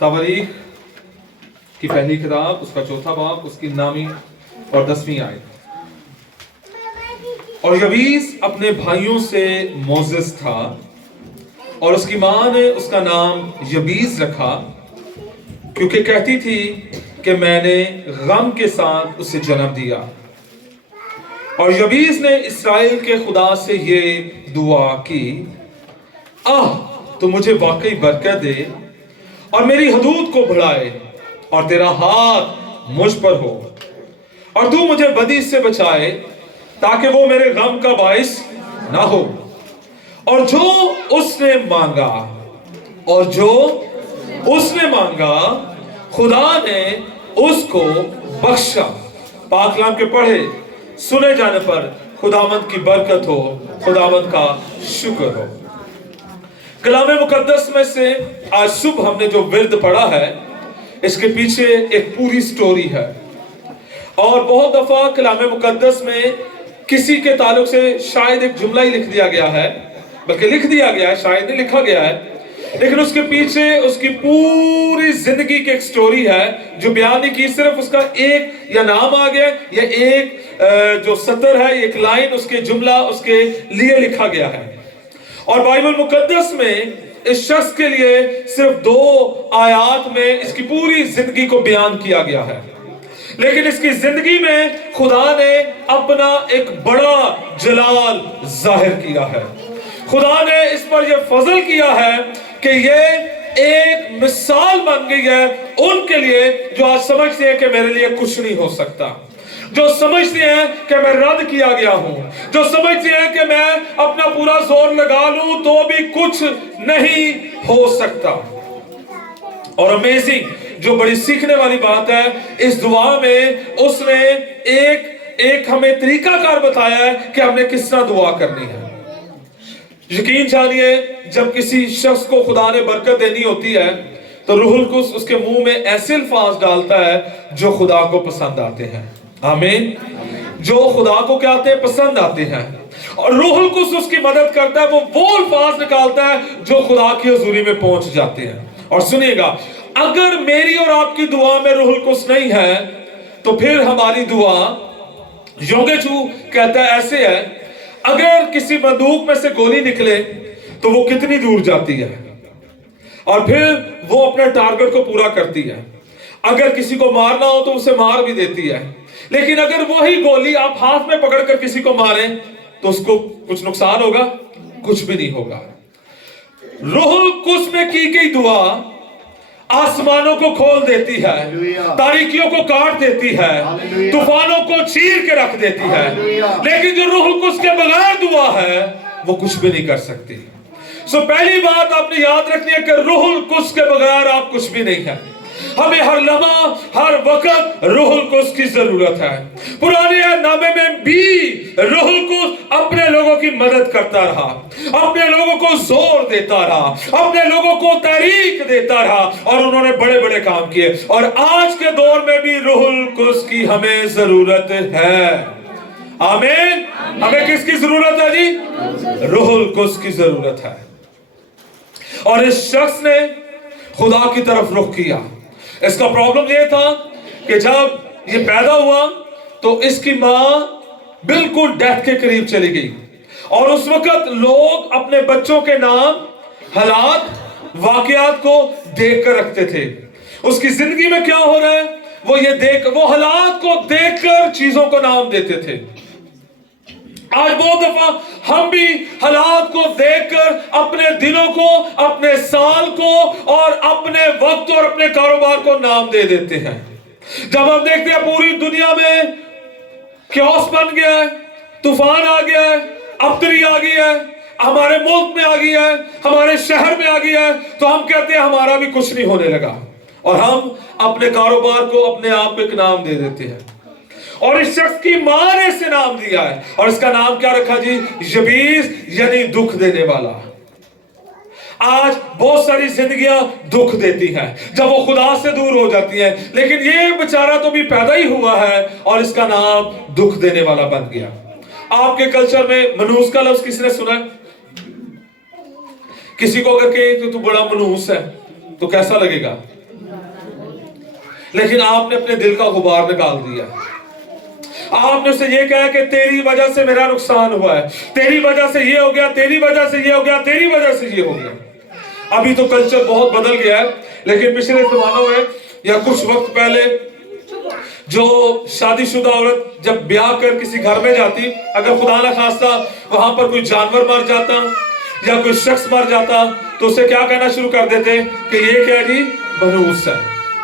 तवारीख की पहली किताब, उसका चौथा बाब, उसकी 9वीं और 10वीं आयत। और यबीस अपने भाइयों से मोजिस था और उसकी माँ ने उसका नाम यबीस रखा, क्योंकि कहती थी कि मैंने गम के साथ उसे जन्म दिया। और यबीस ने इस्राएल के खुदा से ये दुआ की, तो मुझे वाकई बरकत दे और मेरी हदूद को बढ़ाए और तेरा हाथ मुझ पर हो और तू मुझे बदी से बचाए ताकि वो मेरे गम का बाइस ना हो। और जो उसने मांगा खुदा ने उसको बख्शा। पाक कलाम के पढ़े सुने जाने पर खुदावंद की बरकत हो, खुदावंद का शुक्र हो। कलाम मुकद्दस में से आज सुबह हमने जो विर्द पढ़ा है, इसके पीछे एक पूरी स्टोरी है। और बहुत दफा कलाम मुकद्दस में किसी के ताल्लुक से शायद एक जुमला ही लिख दिया गया है, बल्कि लिख दिया गया है, शायद नहीं लिखा गया है, लेकिन उसके पीछे उसकी पूरी जिंदगी की एक स्टोरी है जो बयान नहीं की। सिर्फ उसका एक या नाम आ गया या एक जो सतर है, एक लाइन उसके जुमला उसके लिए लिखा गया है। और बाइबल मुकद्दस में इस शख्स के लिए सिर्फ 2 आयात में इसकी पूरी जिंदगी को बयान किया गया है, लेकिन इसकी जिंदगी में खुदा ने अपना एक बड़ा जलाल जाहिर किया है। खुदा ने इस पर यह फजल किया है कि ये एक मिसाल बन गई है उनके लिए जो आज समझते हैं कि मेरे लिए कुछ नहीं हो सकता, जो समझते हैं कि मैं रद्द किया गया हूं, जो समझते हैं कि मैं अपना पूरा जोर लगा लूं तो भी कुछ नहीं हो सकता। और अमेजिंग, जो बड़ी सीखने वाली बात है, इस दुआ में उसने एक हमें तरीकाकार बताया है कि हमने किस तरह दुआ करनी है। यकीन जानिए, जब किसी शख्स को खुदा ने बरकत देनी होती है तो रूहुल कुद्स उसके मुंह में ऐसे अल्फाज डालता है जो खुदा को पसंद आते हैं। आमीन। जो खुदा को क्या आते हैं? पसंद आते हैं। और रूहुल कुद्स उसकी मदद करता है, वो अल्फाज निकालता है जो खुदा की हुजूरी में पहुंच जाते हैं। और सुनिएगा, अगर मेरी और आपकी दुआ में रूहुल कुद्स नहीं है तो फिर हमारी दुआ योगेचू कहता है ऐसे है, अगर किसी बंदूक में से गोली निकले तो वो कितनी दूर जाती है और फिर वो अपने टारगेट को पूरा करती है। अगर किसी को मारना हो तो उसे मार भी देती है, लेकिन अगर वही गोली आप हाथ में पकड़कर किसी को मारें तो उसको कुछ नुकसान होगा? कुछ भी नहीं होगा। रूहुल कुद्स में की गई दुआ आसमानों को खोल देती है, तारीकियों को काट देती है, तूफानों को चीर के रख देती है। लेकिन जो रूहुल कुद्स के बगैर दुआ है वो कुछ भी नहीं कर सकती। पहली बात आपने याद रखनी है कि रूहुल कुद्स के बगैर आप कुछ भी नहीं है। हमें हर लम्हा हर वक्त रूहुल कुद्स की जरूरत है। पुराने नामे में भी रूहुल कुद्स अपने लोगों की मदद करता रहा, अपने लोगों को जोर देता रहा, अपने लोगों को तहरीक देता रहा और उन्होंने बड़े बड़े काम किए। और आज के दौर में भी रूहुल कुद्स की हमें जरूरत है। आमीन। हमें किसकी जरूरत है जी? रूहुल कुद्स की जरूरत है। और इस शख्स ने खुदा की तरफ रुख किया। इसका प्रॉब्लम यह था कि जब ये पैदा हुआ तो इसकी मां बिल्कुल डेथ के करीब चली गई और उस वक्त लोग अपने बच्चों के नाम हालात वाकयात को देख कर रखते थे। उसकी जिंदगी में क्या हो रहा है वो हालात को देखकर चीजों को नाम देते थे। आज बहुत दफा हम भी हालात को देखकर अपने दिनों को, अपने साल को और अपने वक्त और अपने कारोबार को नाम दे देते हैं। जब हम देखते हैं पूरी दुनिया में क्योस बन गया है, तूफान आ गया है, अब्तरी आ गई है, हमारे मुल्क में आ गई है, हमारे शहर में आ गई है, तो हम कहते हैं हमारा भी कुछ नहीं होने लगा और हम अपने कारोबार को अपने आप को एक नाम दे देते हैं। और इस शख्स की मां ने इसे नाम दिया है और इसका नाम क्या रखा जी? यबीस, यानी दुख देने वाला। आज बहुत सारी जिंदगियां दुख देती हैं जब वो खुदा से दूर हो जाती हैं, लेकिन ये बेचारा तो भी पैदा ही हुआ है और इसका नाम दुख देने वाला बन गया। आपके कल्चर में मनूस का लफ्ज किसने सुना है? किसी को अगर कहे तो तू बड़ा मनूस है तो कैसा लगेगा? लेकिन आपने अपने दिल का गुबार निकाल दिया। आपने उसे ये कहा कि तेरी वजह से मेरा नुकसान हुआ है, तेरी वजह से ये हो गया, तेरी वजह से ये हो गया, तेरी वजह से ये हो गया। अभी तो कल्चर बहुत बदल गया है, लेकिन पिछले जमानों में या कुछ वक्त पहले जो शादीशुदा औरत जब ब्याह कर किसी घर में जाती, अगर खुदा ना खास्ता वहां पर कोई जानवर मर जाता या कोई शख्स मर जाता, तो उसे क्या कहना शुरू कर देते कि ये क्या जी, मनहूस है।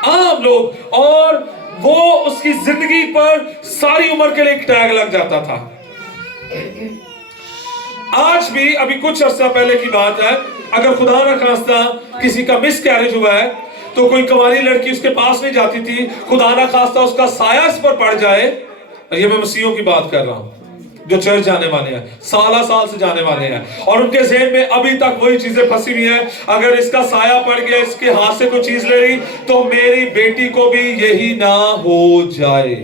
आम लोग, और वो उसकी जिंदगी पर सारी उम्र के लिए एक टैग लग जाता था। आज भी, अभी कुछ अर्सा पहले की बात है, अगर खुदा ना खास्ता किसी का मिस कैरेज हुआ है तो कोई कुंवारी लड़की उसके पास नहीं जाती थी, खुदा ना खास्ता उसका साया इस पर पड़ जाए। ये मैं मसीहों की बात कर रहा हूं जो चर्च जाने वाले हैं, साल से जाने वाले हैं, और उनके ज़हन में अभी तक वही चीजें फंसी हुई हैं। अगर इसका साया पड़ गया, इसके हाथ से कोई चीज ले ली, तो मेरी बेटी को भी यही ना हो जाए।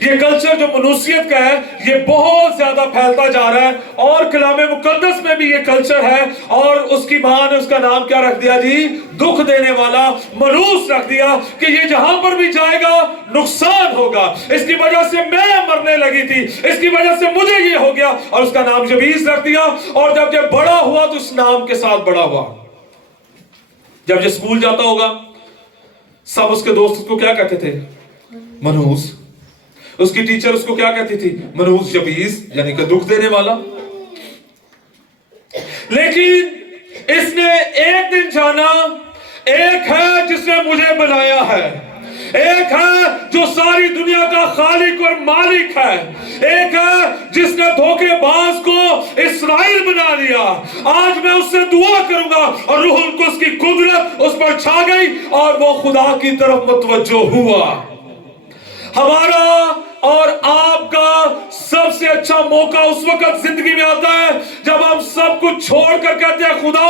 ये कल्चर जो मनुष्यत का है, ये बहुत ज्यादा फैलता जा रहा है, और कलाम मुकद्दस में भी ये कल्चर है। और उसकी मां ने उसका नाम क्या रख दिया जी, दुख देने वाला, मनहूस रख दिया, कि ये जहां पर भी जाएगा नुकसान होगा, इसकी वजह से मैं मरने लगी थी, इसकी वजह से मुझे ये हो गया, और उसका नाम यबीस रख दिया। और जब ये बड़ा हुआ तो उस नाम के साथ बड़ा हुआ। जब ये स्कूल जाता होगा, सब उसके दोस्त उसको क्या कहते थे, मनहूस। उसकी टीचर उसको क्या कहती थी, मनहूस यबीस, यानी कि दुख देने वाला। लेकिन इसने एक दिन जाना, एक है जिसने मुझे बनाया है, एक है जो सारी दुनिया का खालिक और मालिक है, एक है जिसने धोखेबाज को इस्राएल बना लिया। आज मैं उससे दुआ करूंगा और रूहुल कुद्स की कुदरत उस पर छा गई और वो खुदा की तरफ मुतवज्जो हुआ। हमारा और आपका सबसे अच्छा मौका उस वक्त जिंदगी में आता है जब हम सब कुछ छोड़कर कहते हैं, खुदा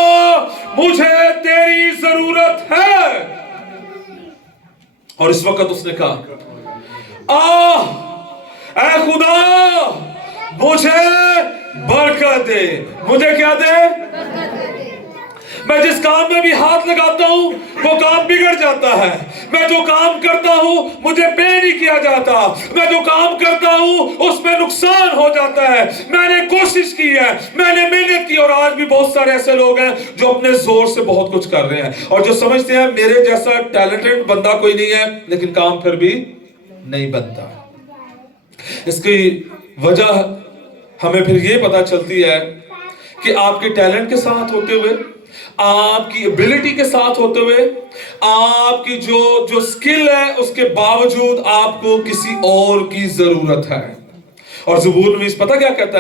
मुझे तेरी जरूरत है। और इस वक्त उसने कहा, ऐ खुदा मुझे बरकत दे। मुझे क्या दे? मैं जिस काम में भी हाथ लगाता हूं वो काम बिगड़ जाता है। मैं जो काम करता हूं मुझे पे नहीं किया जाता। मैं जो काम करता हूं उसमें नुकसान हो जाता है। मैंने कोशिश की है, मैंने मेहनत की, और आज भी बहुत सारे ऐसे लोग हैं जो अपने जोर से बहुत कुछ कर रहे हैं और जो समझते हैं मेरे जैसा टैलेंटेड बंदा कोई नहीं है, लेकिन काम फिर भी नहीं बनता। इसकी वजह हमें फिर ये पता चलती है कि आपके टैलेंट के साथ होते हुए, आपकी एबिलिटी के साथ होते हुए, आपकी जो स्किल है उसके बावजूद आपको किसी और की जरूरत है। और ज़बूर में पता क्या कहता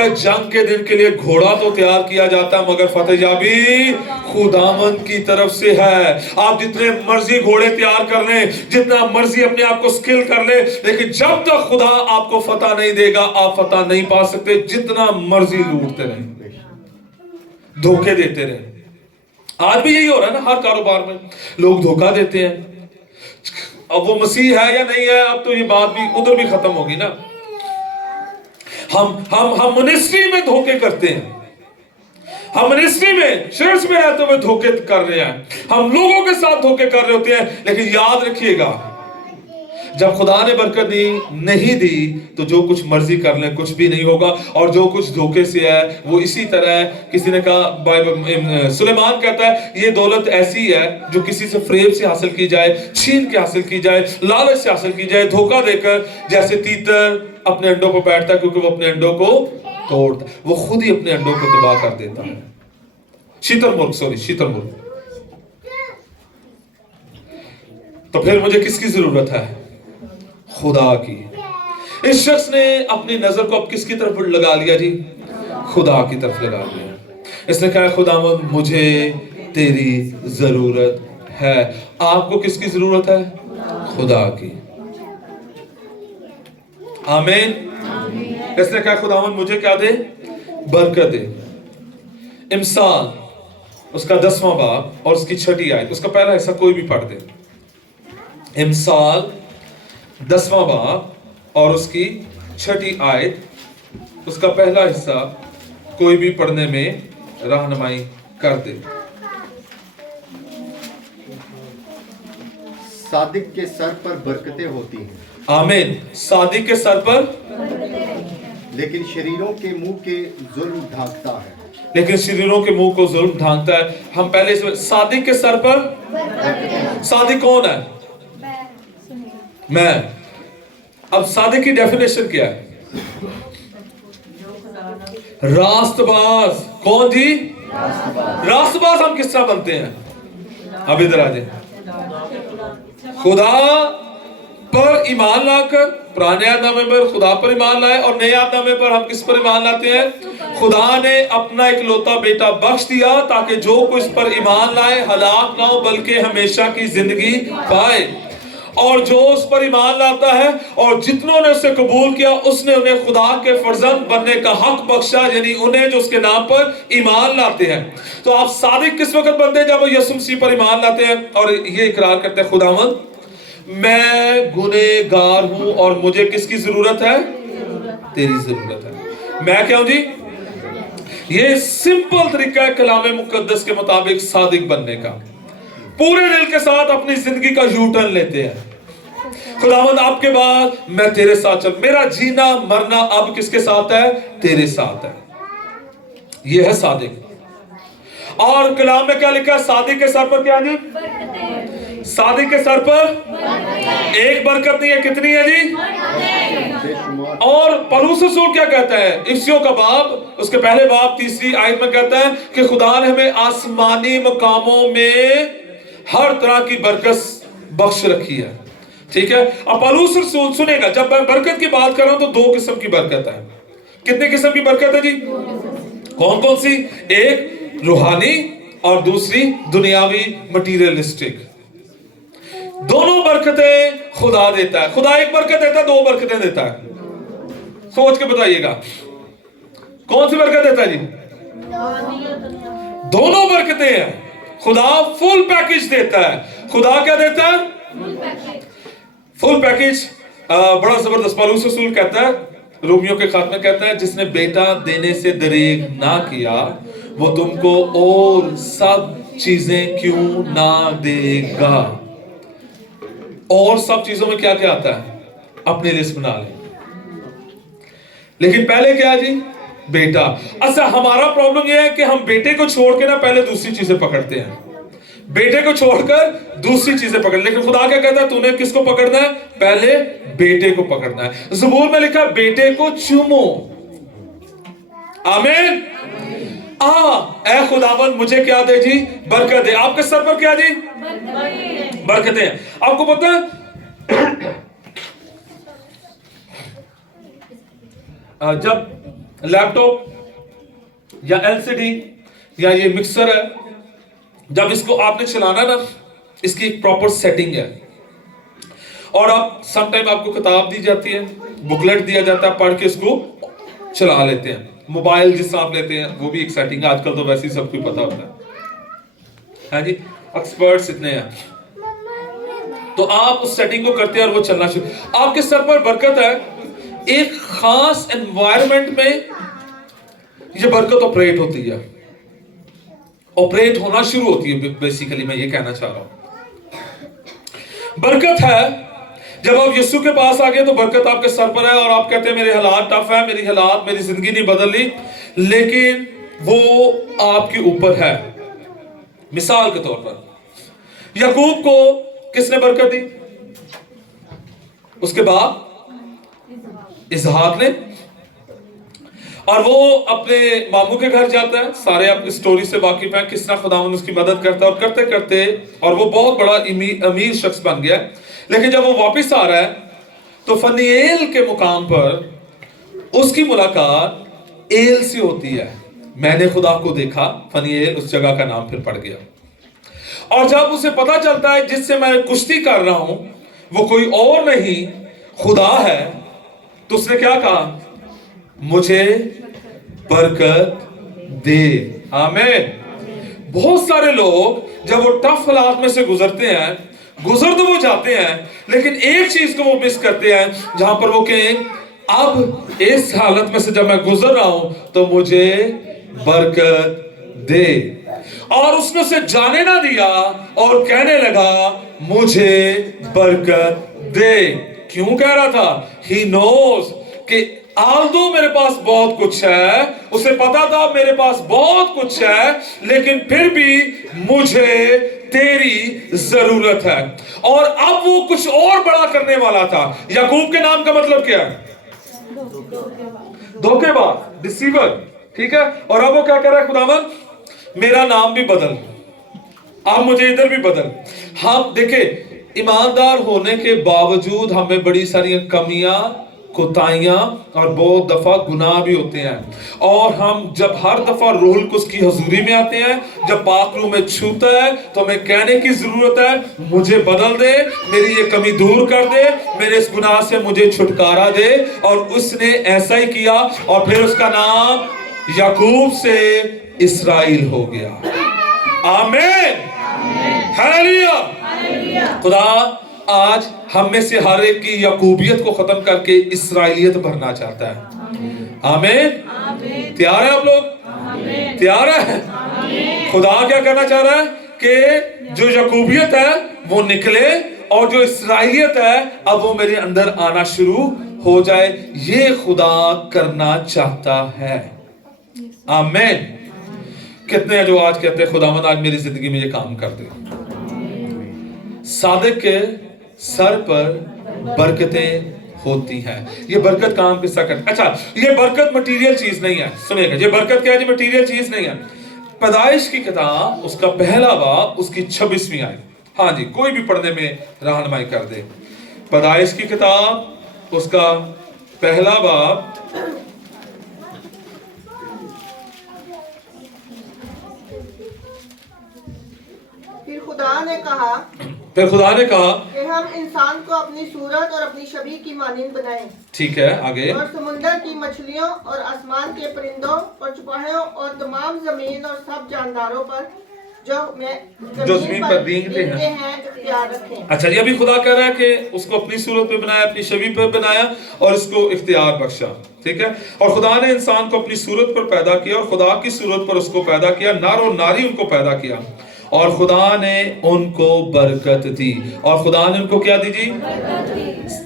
है, जंग के दिन के लिए घोड़ा तो तैयार किया जाता है मगर फतेहयाबी खुदावंद की तरफ से है। आप जितने मर्जी घोड़े तैयार कर लें, जितना मर्जी अपने आप को स्किल कर ले, लेकिन जब तक खुदा आपको फतह नहीं देगा आप फतह नहीं पा सकते। जितना मर्जी लूटते रहे, धोखे देते रहे। आज भी यही हो रहा है ना, हर कारोबार में लोग धोखा देते हैं। अब वो मसीह है या नहीं है, अब तो ये बात भी उधर भी खत्म होगी ना। हम मिनिस्ट्री में धोखे करते हैं, हम मिनिस्ट्री में चर्च में रहते हुए धोखे कर रहे हैं, हम लोगों के साथ धोखे कर रहे होते हैं। लेकिन याद रखिएगा, जब खुदा ने बरकत नहीं दी तो जो कुछ मर्जी कर ले कुछ भी नहीं होगा। और जो कुछ धोखे से है वो इसी तरह है। किसी ने कहा, सुलेमान कहता है, ये दौलत ऐसी है जो किसी से फ्रेब से हासिल की जाए, छीन के हासिल की जाए, लालच से हासिल की जाए, धोखा देकर। जैसे तीतर अपने अंडों पर बैठता है क्योंकि वो अपने अंडों को तोड़ता, वो खुद ही अपने अंडों को तबाह कर देता है। शीतलमुर्ग। तो फिर मुझे किसकी जरूरत है? खुदा की। इस शख्स ने अपनी नजर को अब किसकी तरफ लगा लिया जी? खुदा की तरफ लगा लिया। इसने कहा, खुदावंद मुझे तेरी जरूरत है। आपको किसकी जरूरत है? खुदा की। आमीन। इसने कहा, खुदावंद मुझे क्या दे? बरकत दे। इमसाल उसका 10वां बाब और उसकी 6ठी आयत, उसका पहला हिस्सा कोई भी पढ़ दे। इमसाल 10वां बाब और उसकी 6ठी आयत, उसका पहला हिस्सा कोई भी पढ़ने में रहनुमाई कर दे। सादिक के सर पर बरकतें होती हैं, आमीन। सादिक के सर पर, लेकिन शरीरों के मुंह के जुल्म ढांकता है। लेकिन शरीरों के मुंह को जुल्म ढांकता है। हम पहले इसमें सादिक के सर पर, सादिक कौन है? मैं। अब सादिक की डेफिनेशन क्या है? रास्तबाज। कौन जी? रास्तबाज हम किस तरह बनते हैं? अब इधर आ जाए। खुदा पर ईमान लाकर, पुराने यादनामे पर खुदा पर ईमान लाए, और नए यादनामे पर हम किस पर ईमान लाते हैं? खुदा ने अपना इकलौता बेटा बख्श दिया ताकि जो कोई इस पर ईमान लाए हलाक ना हो बल्कि हमेशा की जिंदगी पाए। और जो उस पर ईमान लाता है और जितनों ने उसे कबूल किया उसने उन्हें खुदा के फर्जंद बनने का हक बख्शा, यानी उन्हें जो उसके नाम पर ईमान लाते हैं। तो आप सादिक किस वक्त बनते हैं? जब वो यीशु मसीह पर ईमान लाते हैं और ये इकरार करते हैं, खुदावंद मैं गुनहगार हूं और मुझे किसकी जरूरत है? तेरी जरूरत है। मैं क्या हूं जी? ये सिंपल तरीका है कलाम मुकद्दस के मुताबिक सादिक बनने का। पूरे दिल के साथ अपनी जिंदगी का यू टर्न लेते हैं। खुदावंद आपके बाद मैं तेरे साथ चल, मेरा जीना मरना अब किसके साथ है? तेरे साथ है। ये है सादिक। और कलाम में क्या लिखा है? सादिक के सर पर क्या जी? सादिक के सर पर एक बरकत नहीं है, कितनी है जी? और पौलुस रसूल क्या कहता है? इफ्सियों का बाब, उसके पहले बाब 3री आयत में कहता है कि खुदा ने हमें आसमानी मकामों में हर तरह की बरकत बख्श रखी है। ठीक है। अब पौलुस रसूल सुनेगा, जब मैं बरकत की बात कर रहा हूं तो 2 किस्म की बरकत है। कितने किस्म की बरकत है जी? कौन कौन सी? एक रूहानी और दूसरी दुनियावी मटीरियलिस्टिक। दोनों बरकतें खुदा देता है। खुदा एक बरकत देता है, 2 बरकतें देता है। सोच के बताइएगा कौन सी बरकत देता है जी? दोनों बरकतें हैं। खुदा फुल पैकेज देता है। खुदा क्या देता है? Full package. बड़ा जबरदस्त पौलुस रसूल कहता है, रोमियो के खात में कहता है, जिसने बेटा देने से दरेग ना किया वो तुमको और सब चीजें क्यों ना देगा? और सब चीजों में क्या क्या आता है? अपनी लिस्ट बना ले। लेकिन पहले क्या है जी? बेटा। अच्छा, हमारा प्रॉब्लम यह है कि हम बेटे को छोड़ के ना पहले दूसरी चीजें पकड़ते हैं। बेटे को छोड़कर दूसरी चीजें पकड़। लेकिन खुदा क्या कहता है? तूने किसको पकड़ना है? पहले बेटे को पकड़ना है। ज़बूर में लिखा बेटे को चूमो। आमीन। ऐ खुदावन मुझे क्या दे जी? बरकत दे। आपके सर पर क्या जी? बरकतें। आपको पता है जब लैपटॉप या एलसीडी या ये मिक्सर है, जब इसको आपने चलाना ना, इसकी एक प्रॉपर सेटिंग है। और आप सम टाइम आपको किताब दी जाती है, बुकलेट दिया जाता है, पढ़ के इसको चला लेते हैं। मोबाइल जिस आप लेते हैं वो भी एक सेटिंग है। आजकल तो वैसे ही सब कुछ पता होता है जी, एक्सपर्ट्स इतने हैं। तो आप उस सेटिंग को करते हैं और वो चलना शुरू। आपके सर पर बरकत है। एक खास एनवायरनमेंट में ये बरकत ऑपरेट होती है, ऑपरेट होना शुरू होती है। बेसिकली मैं ये कहना चाह रहा हूं, बरकत है। जब आप यीशु के पास आ गए तो बरकत आपके सर पर है और आप कहते हैं मेरे हालात टफ है, मेरी जिंदगी नहीं बदली, लेकिन वो आपके ऊपर है। मिसाल के तौर पर याकूब को किसने बरकत दी? उसके बाद इसहाक ने। और वो अपने मामू के घर जाता है। सारे आप इस स्टोरी से वाकिफ हैं किस तरह खुदावंद उसकी मदद करता है, और करते करते और वो बहुत बड़ा अमीर शख्स बन गया। लेकिन जब वो वापस आ रहा है तो फनीएल के मुकाम पर उसकी मुलाकात एल से होती है। मैंने खुदा को देखा, फनीएल उस जगह का नाम फिर पड़ गया। और जब उसे पता चलता है जिससे मैं कुश्ती कर रहा हूं वो कोई और नहीं खुदा है, तो उसने क्या कहा? मुझे बरकत दे। आमीन। बहुत सारे लोग जब वो टफ हालात में से गुजरते हैं, गुजर तो वो जाते हैं, लेकिन एक चीज को वो मिस करते हैं, जहां पर वो कहें अब इस हालत में से जब मैं गुजर रहा हूं तो मुझे बरकत दे। और उसने उसे जाने ना दिया और कहने लगा मुझे बरकत दे। क्यों कह रहा था? ही नोज कि आल्दो मेरे पास बहुत कुछ है, उसे पता था मेरे पास बहुत कुछ है, लेकिन फिर भी मुझे तेरी जरूरत है। और अब वो कुछ और बड़ा करने वाला था। याकूब के नाम का मतलब क्या है? धोखेबाज, डिसीवर, ठीक है। और अब वो क्या कह रहा है? खुदावन मेरा नाम भी बदल, आप मुझे इधर भी बदल। हम देखे ईमानदार होने के बावजूद हमें बड़ी सारी कमियां, कोताहियां और बहुत दफा गुनाह भी होते हैं। और हम जब हर दफा रूहुल कुद्स की हुजूरी में आते हैं, जब पाक रूह में छूता है, तो हमें कहने की जरूरत है मुझे बदल दे, मेरी ये कमी दूर कर दे, मेरे इस गुनाह से मुझे छुटकारा दे। और उसने ऐसा ही किया और फिर उसका नाम याकूब से इसराइल हो गया। आमीन, हालेलुया। खुदा आज हम में से हर एक की याकूबियत को खत्म करके इसराइलियत भरना चाहता है। आमीन। तैयार है आप लोग? तैयार है? खुदा क्या करना चाह रहा है कि जो याकूबियत है वो निकले और जो इसराइलियत है अब वो मेरे अंदर आना शुरू हो जाए। ये खुदा करना चाहता है। आमीन। कितने हैं जो आज कहते हैं खुदावंद आज मेरी जिंदगी में ये काम कर दे? सादिक के सर पर बरकतें होती हैं। ये बरकत काम किसका करता? अच्छा, ये बरकत मटेरियल चीज नहीं है। सुनिएगा, ये बरकत क्या है? ये मटेरियल चीज नहीं है। पैदाइश की किताब उसका पहला बाब उसकी 26वीं आयत, हाँ जी, कोई भी पढ़ने में रहनुमाई कर दे। पैदाइश की किताब उसका पहला बाब फिर खुदा ने कहा कि हम इंसान को अपनी सूरत और अपनी छवि की मानिंद बनाएं। ठीक है, आगे। और समुंदर की मछलियों और आसमान के परिंदों और चौपाहों और तमाम जमीन और सब जानदारों पर जो जमीन पर रेंगते हैं इख्तियार रखें। अच्छा, ये भी खुदा कह रहा है कि उसको अपनी सूरत पे बनाया, अपनी छवि पे बनाया और इसको इख्तियार बख्शा। ठीक है। और खुदा ने इंसान को अपनी सूरत पर पैदा किया और खुदा की सूरत पर उसको पैदा किया, नर और नारी उनको पैदा किया। और खुदा ने उनको बरकत दी। और खुदा ने उनको क्या दी जी?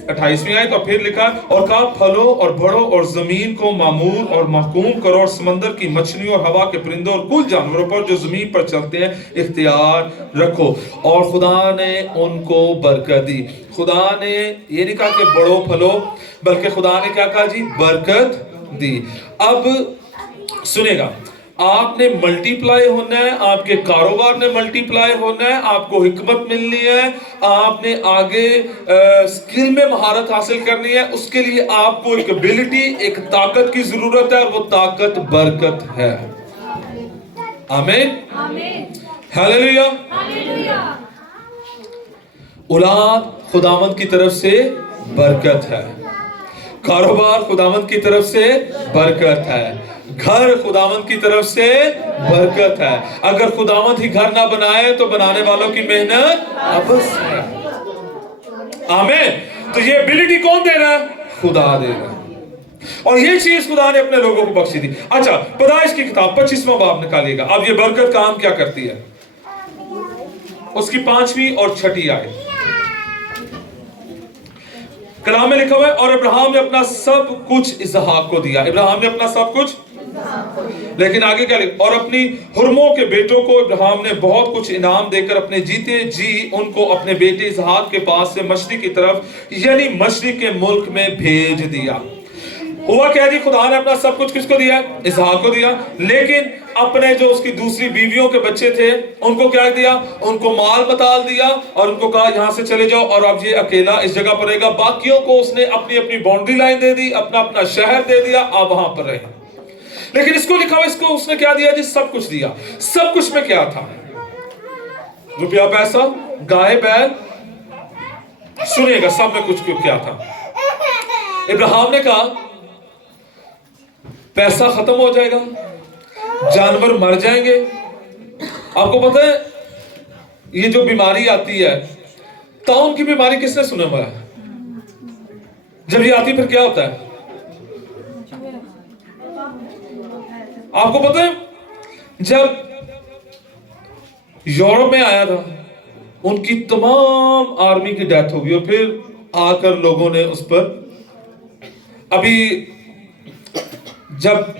28वीं आयत। और फिर लिखा और कहा फलो और बढ़ो और जमीन को मामूर और महकूम करो और समंदर की मछलियों और हवा के परिंदों और कुल जानवरों पर जो जमीन पर चलते हैं इख्तियार रखो। और खुदा ने उनको बरकत दी। खुदा ने ये नहीं कहा कि बढ़ो फलो, बल्कि खुदा ने क्या कहा जी? बरकत दी। अब सुनेगा, आपने मल्टीप्लाई होना है, आपके कारोबार ने मल्टीप्लाई होना है, आपको हिकमत मिलनी है, आपने आगे स्किल में महारत हासिल करनी है, उसके लिए आपको एक एबिलिटी, एक ताकत की जरूरत है और वो ताकत बरकत है। आमीन, हालेलुया। औलाद खुदावंद की तरफ से बरकत है, कारोबार खुदावंद की तरफ से बरकत है, घर खुदावंद की तरफ से बरकत है। अगर खुदावंद ही घर ना बनाए तो बनाने वालों की मेहनत अबस है। आमीन। तो ये एबिलिटी कौन दे रहा है? खुदा दे रहा है। और ये चीज खुदा ने अपने लोगों को बख्शी दी। अच्छा, पैदाइश की किताब 25वां बाब निकालिएगा। अब ये बरकत काम क्या करती है? उसकी 5वीं और 6ठी आयत कलाम में लिखा हुआ है और अब्राहम ने अपना सब कुछ इसहाक को दिया। इब्राहिम ने अपना सब कुछ, लेकिन आगे क्या लिखा? और अपनी हुर्मों के बेटों को इब्राहिम ने बहुत कुछ इनाम देकर अपने जीते जी उनको अपने बेटे इसहाक के पास से मशरिक की तरफ यानी मशरिक के मुल्क में भेज दिया। हुआ क्या जी? खुदा ने अपना सब कुछ किसको दिया? इसहाक को दिया। लेकिन अपने जो उसकी दूसरी बीवियों के बच्चे थे उनको क्या दिया? उनको माल मताल दिया और उनको कहा यहां से चले जाओ और अब ये अकेला इस जगह पर रहेगा। बाकियों को उसने अपनी अपनी बाउंड्री लाइन दे दी, अपना अपना शहर दे दिया, आप वहां पर रहे। लेकिन इसको लिखा हुआ, इसको उसने क्या दिया जी? सब कुछ दिया। सब कुछ में क्या था? रुपया, पैसा, गाय, बैल, सुनिएगा, सब में कुछ क्या था? इब्राहिम ने कहा पैसा खत्म हो जाएगा, जानवर मर जाएंगे। आपको पता है ये जो बीमारी आती है, ताउन की बीमारी किसने सुना हुआ है? जब ये आती फिर क्या होता है? आपको पता है जब यूरोप में आया था, उनकी तमाम आर्मी की डेथ हो गई और फिर आकर लोगों ने उस पर, अभी जब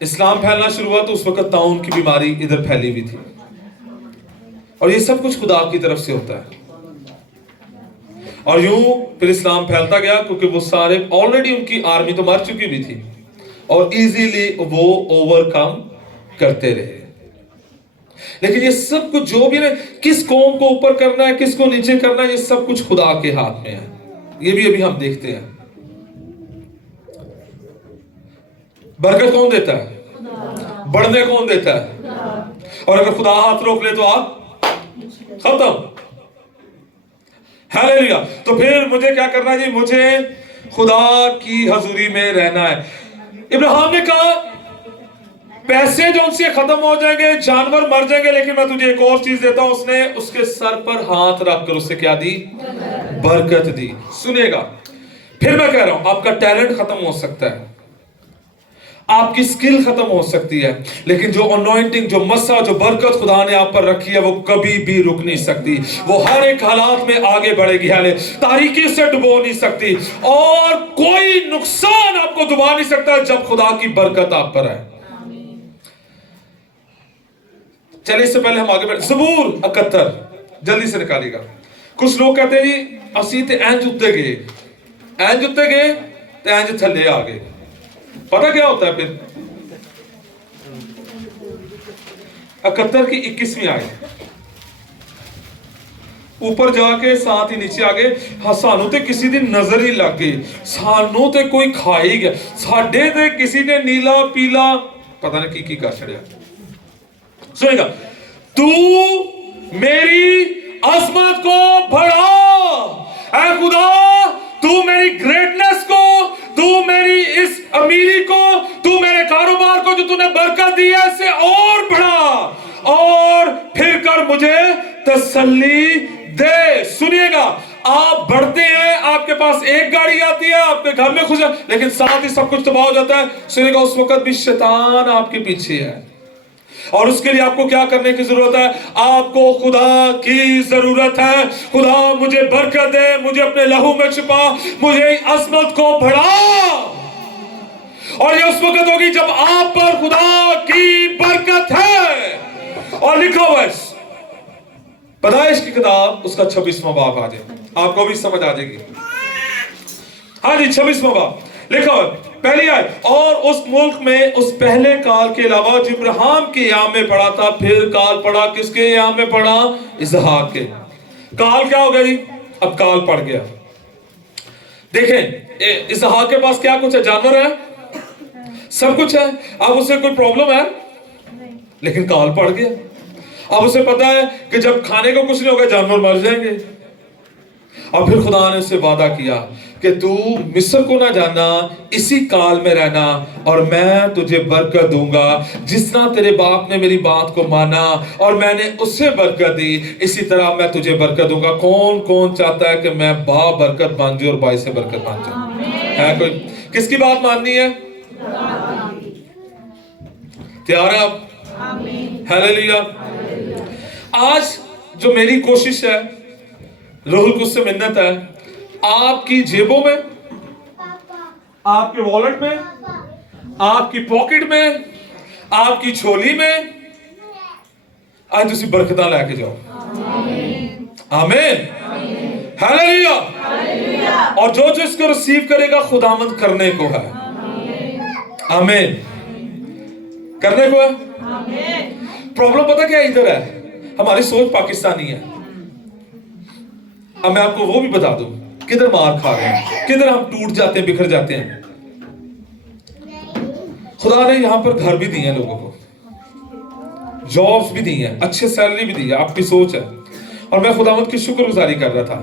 इस्लाम फैलना शुरू हुआ तो उस वक्त ताउन की बीमारी इधर फैली हुई थी, और ये सब कुछ खुदा की तरफ से होता है। और यूं फिर इस्लाम फैलता गया, क्योंकि वो सारे ऑलरेडी उनकी आर्मी तो मर चुकी भी थी और इजीली वो ओवरकम करते रहे। लेकिन ये सब कुछ जो भी है, किस कौम को ऊपर करना है, किसको नीचे करना है, ये सब कुछ खुदा के हाथ में है। ये भी अभी हम देखते हैं। बरकत कौन देता है? बढ़ने कौन देता है? और अगर खुदा हाथ रोक ले तो आप खत्म। हालेलुया। तो फिर मुझे क्या करना है जी? मुझे खुदा की हजूरी में रहना है। इब्राहिम ने कहा पैसे जो उनसे खत्म हो जाएंगे, जानवर मर जाएंगे, लेकिन मैं तुझे एक और चीज देता हूं। उसने उसके सर पर हाथ रखकर उससे क्या दी? बरकत दी। सुनेगा, फिर मैं कह रहा हूं, आपका टैलेंट खत्म हो सकता है, आपकी स्किल खत्म हो सकती है, लेकिन जो अनॉइंटिंग, जो मसा, जो बरकत खुदा ने आप पर रखी है, वो कभी भी रुक नहीं सकती। वो हर एक हालात में आगे बढ़ेगी, हाले तारीकी से डुबो नहीं सकती, और कोई नुकसान आपको डुबा नहीं सकता जब खुदा की बरकत आप पर है। चलिए, इससे पहले हम आगे बढ़े। ज़बूर 71 जल्दी से निकालिएगा। कुछ लोग कहते हैं जी असी ते इंज उत्ते गए, इंज उत्ते गए ते इंज थल्ले आ गए। पता क्या होता है फिर? 71 की 21वीं आयत, ऊपर जाके साथ ही नीचे आ गए। हाँ, सानू ते किसी दिन नजर ही लग गई, सानू ते कोई खा ही गया, साडे ते किसी ने नीला पीला पता नहीं की कर छड़िया। सुनेगा, तू मेरी अजमत को बढ़ा, ऐ खुदा, तू मेरी ग्रेटनेस को, तू मेरी इस अमीरी को, तू मेरे कारोबार को जो तूने बरकत दी है इसे और बढ़ा, और फिर कर मुझे तसल्ली दे। सुनिएगा, आप बढ़ते हैं, आपके पास एक गाड़ी आती है, आपके घर में खुश है, लेकिन साथ ही सब कुछ तबाह हो जाता है। सुनिएगा, उस वक्त भी शैतान आपके पीछे है, और उसके लिए आपको क्या करने की जरूरत है? आपको खुदा की जरूरत है। खुदा मुझे बरकत दे, मुझे अपने लहू में छिपा, मुझे अजमत को बढ़ा। और ये उस वक्त होगी जब आप पर खुदा की बरकत है। और लिखा हुआ है पैदाइश की किताब उसका 26वां बाब आ जाए, आपको भी समझ आ जाएगी। हाँ जी, 26वां बाब लिखा हुआ पहली आयत, और उस मुल्क में उस पहले काल के अलावा जो इब्राहिम के याम में पड़ा था, फिर काल पड़ा किसके याम में पड़ा? इसहाक के। काल क्या हो गया जी? अब काल पड़ गया। देखें, इसहाक के पास क्या कुछ है? जानवर है, सब कुछ है। अब उसे कोई प्रॉब्लम है, लेकिन काल पड़ गया। अब उसे पता है कि जब खाने को कुछ नहीं होगा जानवर मर जाएंगे। और फिर खुदा ने उससे वादा किया कि तू मिस्र को ना जाना, इसी काल में रहना, और मैं तुझे बरकत दूंगा। जिस तरह तेरे बाप ने मेरी बात को माना और मैंने उससे बरकत दी, इसी तरह मैं तुझे बरकत दूंगा। कौन कौन चाहता है कि मैं बा बरकत बन जाऊं और बाई से बरकत बन जाऊं? है कोई? किसकी बात माननी है? तैयार है आप? हालेलुया। आज जो मेरी कोशिश है, रूहुल कुद्स से मिन्नत है, आपकी जेबों में, आपके वॉलेट में, आपकी पॉकेट में, आपकी झोली में आज तुसी बरकत लेके जाओ। आमीन, हालेलुया। और जो जो इसको रिसीव करेगा खुदावंद करने को है। आमीन, करने को है। प्रॉब्लम पता क्या इधर है? हमारी सोच पाकिस्तानी है। अब मैं आपको वो भी बता दूं किधर मार खा रहे हैं, किधर हम टूट जाते हैं, बिखर जाते हैं। खुदा ने यहां पर घर भी दिए हैं लोगों को, जॉब्स भी दी हैं, अच्छे सैलरी भी दी है, आपकी सोच है। और मैं खुदावंद की शुक्रगुजारी कर रहा था।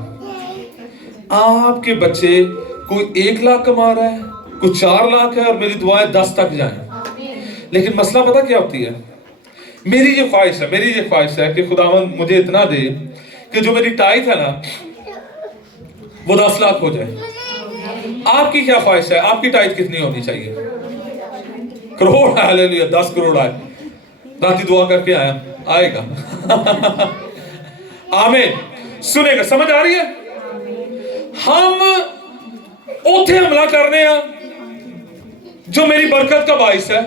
आपके बच्चे कोई 1 लाख कमा रहा है, कोई 4 लाख है, और मेरी दुआएं 10 तक जाएं। लेकिन मसला पता क्या होती है? मेरी ये ख्वाहिश है कि खुदावंद मुझे इतना दे कि जो मेरी टाइट है ना वो 10 लाख हो जाए। आपकी क्या ख्वाहिश है? आपकी टाइट कितनी होनी चाहिए? करोड़। हालेलुया, 10 करोड़ आए। रात दुआ करके आया, आएगा। आमीन। सुनेगा, समझ आ रही है? हम उथे हमला करने जो मेरी बरकत का बाइस है।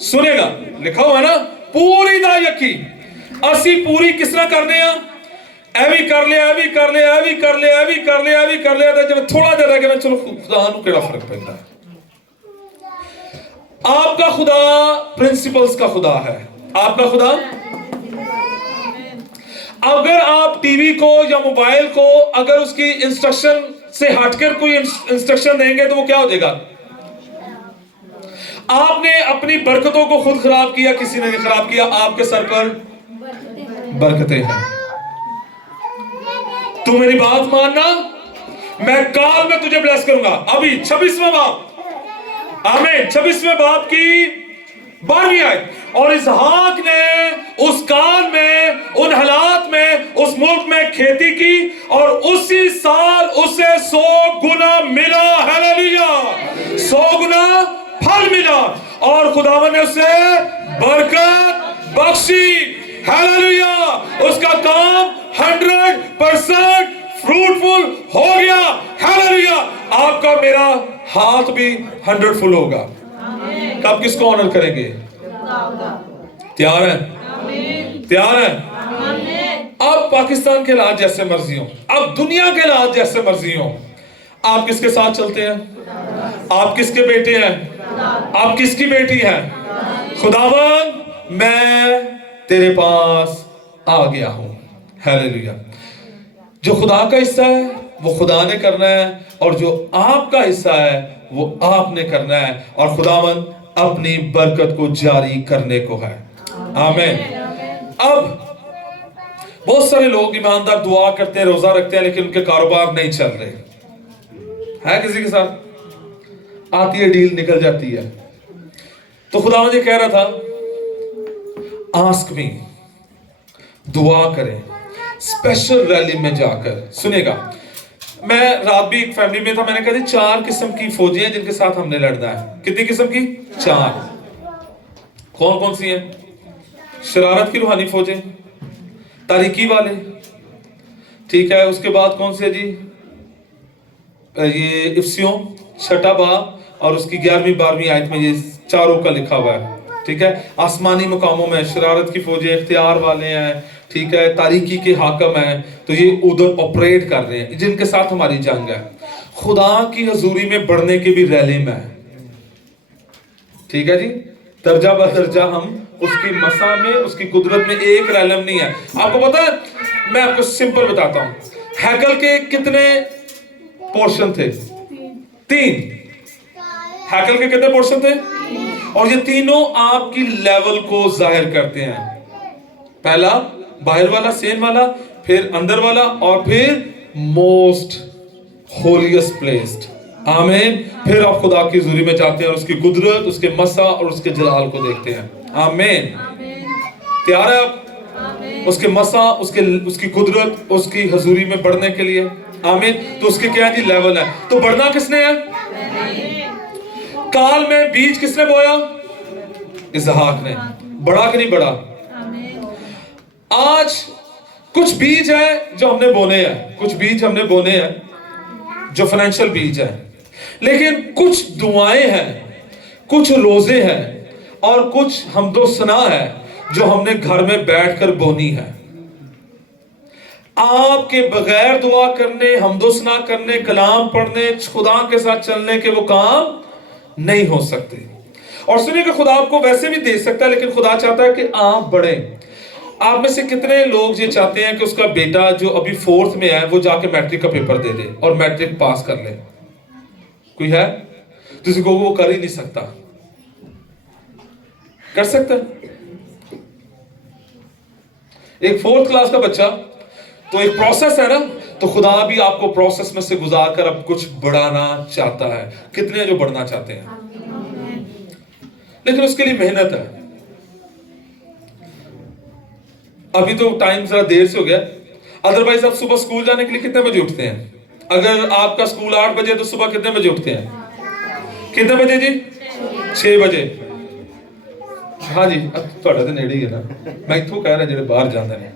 सुनेगा, लिखा हुआ है ना, पूरी दा यकी असी पूरी किस तरह करने एवी कर लिया, एवी कर लिया, एवी कर लिया, एवी कर लिया, एवी कर लिया, जब थोड़ा देर रह गया चलो खुदा नूं केड़ा फर्क पैंदा है। आपका खुदा प्रिंसिपल्स का खुदा है। आपका खुदा, अगर आप टीवी को या मोबाइल को अगर उसकी इंस्ट्रक्शन से हटकर कोई इंस्ट्रक्शन देंगे तो वो क्या हो जाएगा? आपने अपनी बरकतों को खुद खराब किया, किसी ने नहीं खराब किया। आपके सर पर बरकतें हैं। तू मेरी बात मानना, मैं काल में तुझे ब्लेस करूंगा। अभी 26वां बाब, आमीन, 26वें बाब की 12वीं आयत। और इसहाक ने उस काल में, उन हालात में, उस मुल्क में खेती की और उसी साल उसे 100 गुना मिला। हालेलुया, 100 गुना फल मिला और खुदावन ने उसे बरकत बख्शी। हालेलुया, उसका काम 100% फ्रूटफुल हो गया। हालेलुया, आपका मेरा हाथ भी 100 फुल होगा। कब किसको ऑनर करेंगे? तैयार है? तैयार है? अब पाकिस्तान के हालात जैसे मर्जी हो, अब दुनिया के हालात जैसे मर्जी हो, आप किसके साथ चलते हैं? आप किसके बेटे हैं? आप किसकी बेटी हैं? खुदावन, मैं तेरे पास आ गया हूं। हालेलुया। जो खुदा का हिस्सा है वो खुदा ने करना है और जो आपका हिस्सा है वो आपने करना है और खुदावन अपनी बरकत को जारी करने को है। आमीन। अब बहुत सारे लोग ईमानदार दुआ करते हैं, रोजा रखते हैं, लेकिन उनके कारोबार नहीं चल रहे है। किसी के साथ आती है डील, निकल जाती है। तो खुदा मुझे कह रहा था, आस्क मी, दुआ करें स्पेशल रैली में जाकर। सुनेगा, मैं रात भी एक फैमिली में था, मैंने कहा 4 किस्म की फौजी हैं जिनके साथ हमने लड़ना है। कितनी किस्म की? 4। कौन कौन सी हैं? शरारत की रूहानी फौजें, तारीकी वाले, ठीक है। उसके बाद कौन से जी? ये इफ्सियों, छठा बाब और उसकी 11वीं 12वीं आयत में ये चारों का लिखा हुआ है, ठीक है। आसमानी मुकामों में शरारत की फौजें, इख्तियार वाले हैं, ठीक है, तारीकी के हाकम हैं, तो ये उधर ऑपरेट कर रहे हैं, जिनके साथ हमारी जंग है। खुदा की हजूरी में बढ़ने की भी रैली में है, ठीक है जी। दर्जा ब दर्जा हम उसकी मसा में, उसकी कुदरत में एक रैलम नहीं है। आपको पता है, मैं आपको सिंपल बताता हूं, हैकल के कितने पोर्शन थे? 3। हैकल के कितने पोर्शन थे? और ये तीनों आपकी लेवल को जाहिर करते हैं। पहला बाहर वाला, सेन वाला, फिर अंदर वाला और फिर मोस्ट होलीएस्ट प्लेस्ड। आमीन। फिर आप खुदा की हुजूरी में जाते हैं और उसकी कुदरत, उसके मसा और उसके जलाल को देखते हैं। आमीन। तैयार है आप उसके मसा, उसकी कुदरत, उसकी हुजूरी में बढ़ने के लिए? आमीन। तो उसके क्या जी लेवल है। तो बढ़ना किसने है? काल में बीज किसने बोया? इसहाक ने। बढ़ा कि नहीं बढ़ा? आज कुछ बीज है जो हमने बोने हैं, कुछ बीज हमने बोने हैं जो फाइनेंशियल बीज है, लेकिन कुछ दुआएं हैं, कुछ रोजे हैं और कुछ हमदो सना है जो हमने घर में बैठकर बोनी है। आपके बगैर दुआ करने, हमदो सना करने, कलाम पढ़ने, खुदा के साथ चलने के वो काम नहीं हो सकते। और सुनिए कि खुदा आपको वैसे भी दे सकता है, लेकिन खुदा चाहता है कि आप बढ़े। आप में से कितने लोग ये चाहते हैं कि उसका बेटा जो अभी 4th में है वो जाके मैट्रिक का पेपर दे दे और मैट्रिक पास कर ले? कोई है? किसी को वो कर ही नहीं सकता? कर सकता है एक 4th क्लास का बच्चा? तो एक प्रोसेस है ना, तो खुदा भी आपको प्रोसेस में से गुजार कर अब कुछ बढ़ाना चाहता है। कितने जो बढ़ना चाहते हैं, लेकिन उसके लिए मेहनत है। अभी तो टाइम जरा देर से हो गया, अदरवाइज आप सुबह स्कूल जाने के लिए कितने बजे उठते हैं? अगर आपका स्कूल 8 बजे तो सुबह कितने बजे उठते हैं? कितने बजे जी? 6 बजे। हाँ जी ਤੁਹਾਡਾ ਤੇ ਨੇੜੇ ਹੀ ਹੈ ਨਾ ਮੈਂ ਇੱਥੋਂ ਕਹਿ ਰਿਹਾ ਜਿਹੜੇ ਬਾਹਰ ਜਾਂਦੇ ਨੇ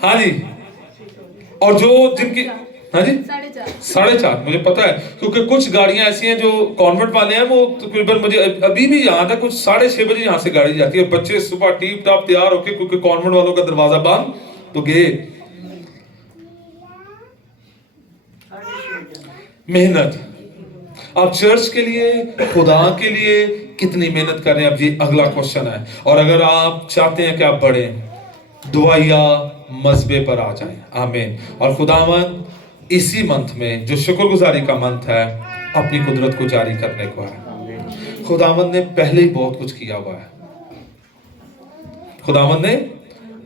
हाँ जी और जो जिनकी हाँ जी 4:30 मुझे पता है क्योंकि कुछ गाड़ियां ऐसी हैं जो कॉन्वेंट वाले हैं वो तकरीबन मुझे अभी भी याद है कुछ 6:30 बजे यहाँ से गाड़ी जाती है बच्चे सुबह टीप टाप तैयार होके क्योंकि कॉन्वेंट वालों का दरवाजा बंद तो गए मेहनत आप चर्च के लिए खुदा के लिए कितनी मेहनत कर रहे हैं अब ये अगला क्वेश्चन है और अगर आप चाहते हैं कि आप बढ़े दुआया मजबे पर आ जाएं आमीन और खुदावन इसी मंथ में जो शुक्रगुजारी का मंथ है अपनी कुदरत को जारी करने को है खुदावन ने पहले ही बहुत कुछ किया हुआ है खुदावन ने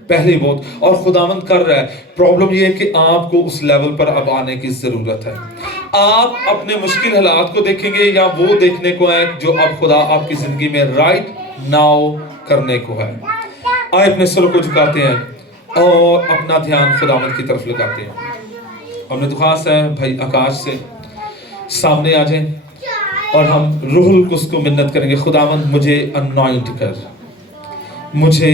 पहले ही बहुत और खुदावन कर रहा है प्रॉब्लम ये है कि आपको उस लेवल पर अब आने की जरूरत है आप अपने मुश्किल हालात को देखेंगे या वो देखने को है जो अब खुदा आपकी जिंदगी में राइट नाउ करने को है आए अपने सर को झुकाते हैं और अपना ध्यान खुदावंद की तरफ लगाते हैं हमने दुआस है भाई आकाश से सामने आ जाएं और हम रूहुल कुस को मिन्नत करेंगे खुदावंद मुझे अनॉइंट कर मुझे